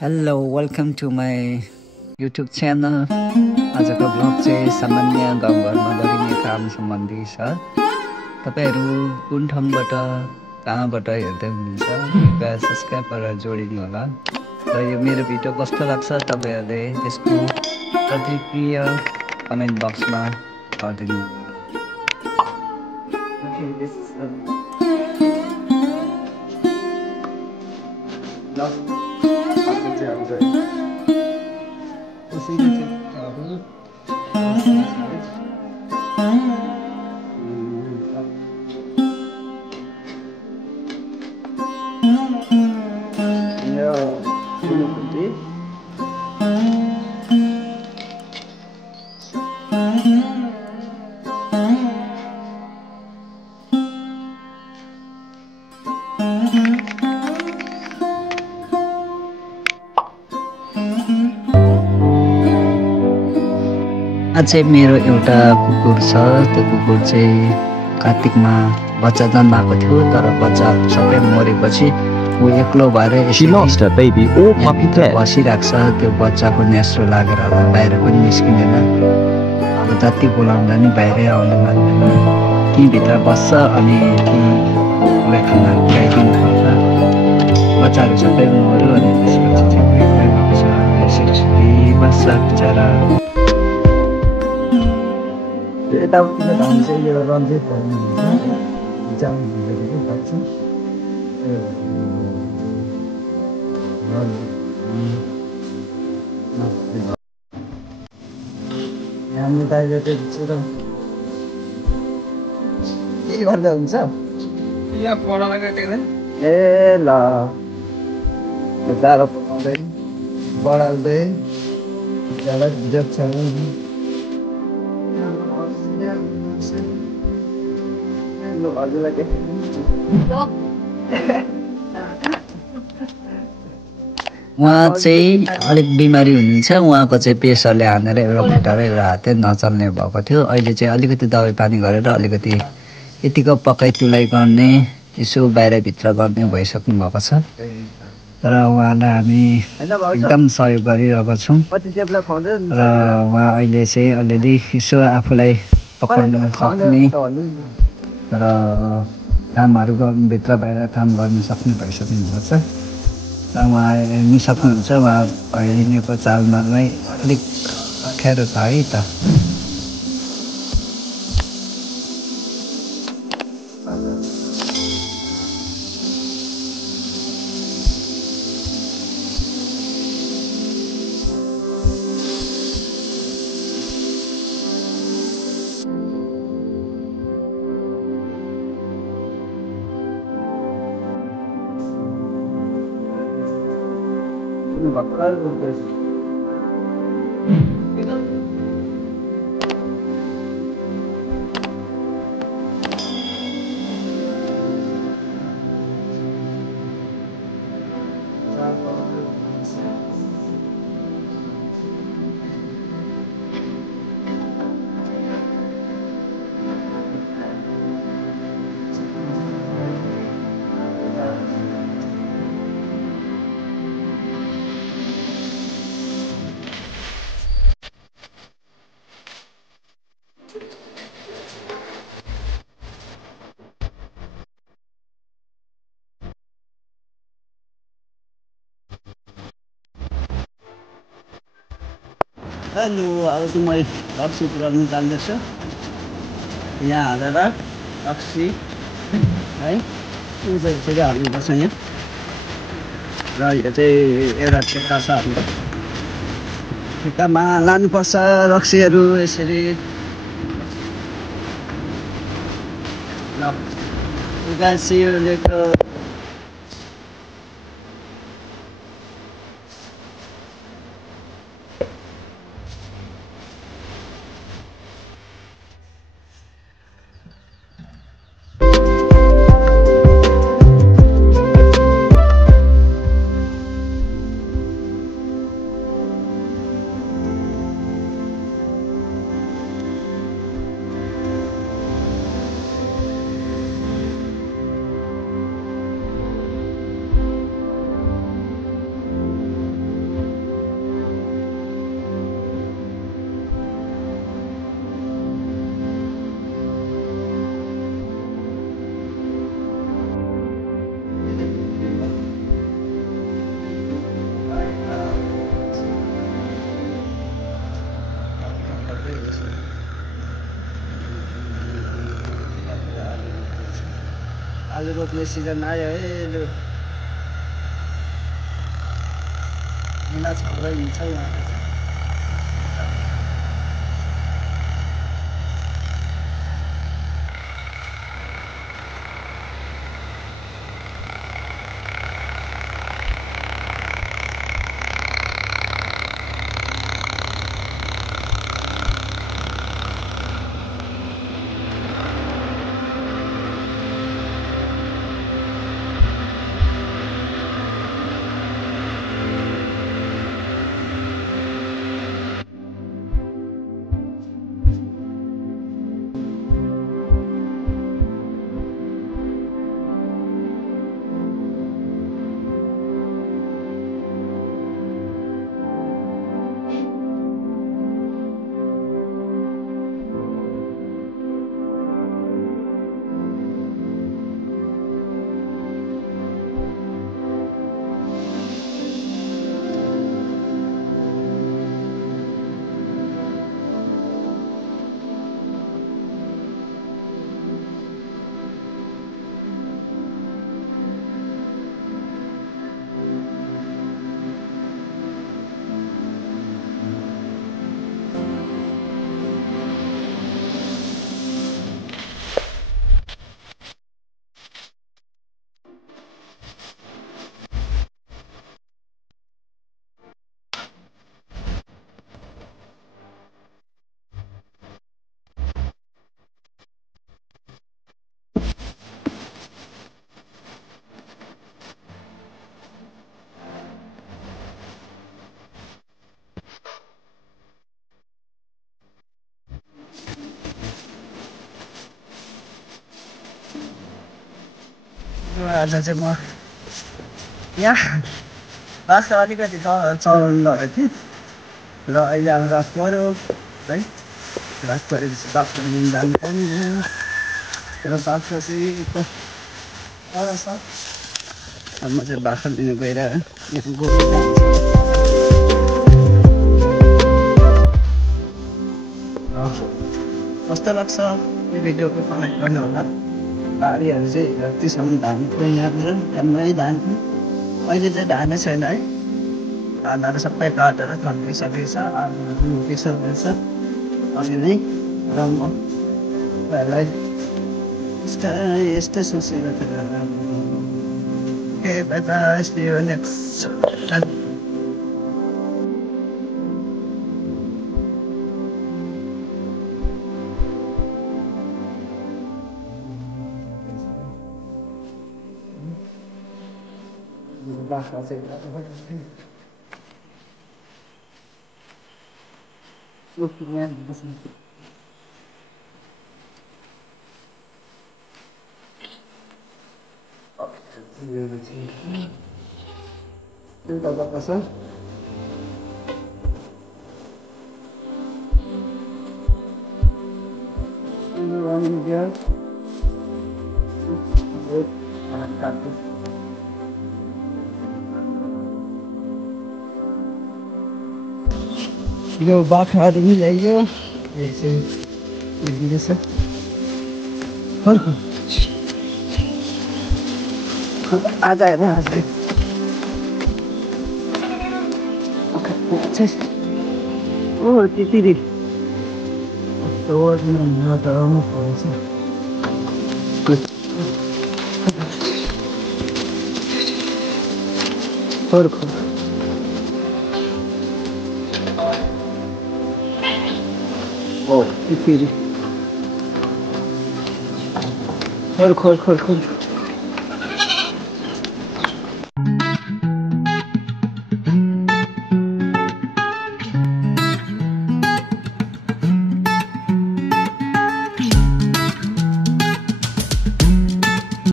Hello welcome to my YouTube channel. आजको blog चाहिँ सामान्य गाउँघरमा गरिने काम सम्बन्धी छ। तपाईँहरू कुन ठाउँबाट कहाँबाट हेर्दै हुनुहुन्छ कृपया सब्सक्राइब गरेर जोडिनु होला र यो मेरो भिडियो कस्तो लाग्छ तपाईँहरूले त्यसको प्रतिक्रिया कमेन्ट बक्समा गरिदिनु चाहिँ मेरो एउटा कुकुर छ। त्यो कुकुर चाहिँ कार्तिकमा बच्चा जन्माएको थियो, तर बच्चा सबै मरेपछि ऊ एक्लो भएर बसिरहेको छ। त्यो बच्चाको नेस्रो लागेर होला, बाहिर पनि निस्किँदैन। अब जति बोलाउँदा नि बाहिरै आउनु मान्दैन, त्यहीँभित्र बस्छ। अनि उसलाई खाना खुवाइदिनु पर्छ। बच्चाहरू सबै मऱ्यो अनि त्यसपछि चाहिँ एक्लै भएको छ। यसरी बस्छ बिचरा। यताउतिको धान चाहिँ यो रन्जित के गर्दा हुन्छ ए ल जाडो पकाउँदै बढाउँदै जोग्छ। उहाँ चाहिँ अलिक बिमारी हुनुहुन्छ। उहाँको चाहिँ प्रेसरले हानेर एउटा खुट्टा र एउटा हातै नचल्ने भएको थियो। अहिले चाहिँ अलिकति दबाई पानी गरेर अलिकति यतिको पकाइ तुलाइ गर्ने, यसो बाहिरभित्र गर्ने भइसक्नु भएको छ। तर उहाँलाई हामी एकदम सहयोग गरिरहेको छौँ र उहाँ अहिले चाहिँ अलिअलि यसो आफूलाई पकाउनु सक्ने र कामहरू भित्र बाहिर काम गर्न सक्ने भइसक्नु भएको छ। र उहाँ हेर्नु सक्नुहुन्छ, उहाँ हिँडेको चालमा नै अलिक अप्ठ्यारो छ है त। हेलो, अब चाहिँ मैले रक्सी पुऱ्याउनु जान्दैछु। यहाँ हालेर रक्सी है फेरि हाल्नुपर्छ यहाँ। र यो चाहिँ एउटा ठेक्का छ, हाम्रो ठेक्कामा लानुपर्छ रक्सीहरू यसरी। र रोप्ने सिजन आयो है लु मिला छक्रै हिँड्छ उहाँले चाहिँ आज चाहिँ म यहाँ बाख्रा अलिकति चलाउनु लगेको थिएँ र अहिले अब रात पऱ्यो है रात परेपछि बाख्रा लिनु जानु पर्ने र बाख्रा चाहिँ यता म चाहिँ बाख्रा लिनु गइरहेको कस्तो लाग्छ यो भिडियोको कमेन्ट गर्नु होला बारीहरू चाहिँ यतिसम्म धान यहाँनिर राम्रै धान अहिले चाहिँ धानै छैन है धानहरू सबै काटेर थन्किसकेको छ आलुहरू रोपिसकेको छ अनि नै र म तपाईँहरूलाई यस्तै सोचेर Okay, bye-bye. See you next time. यो बाख्राहरू मिलाइयो दिँदैछ आज हेर आज ओ त्यति खोल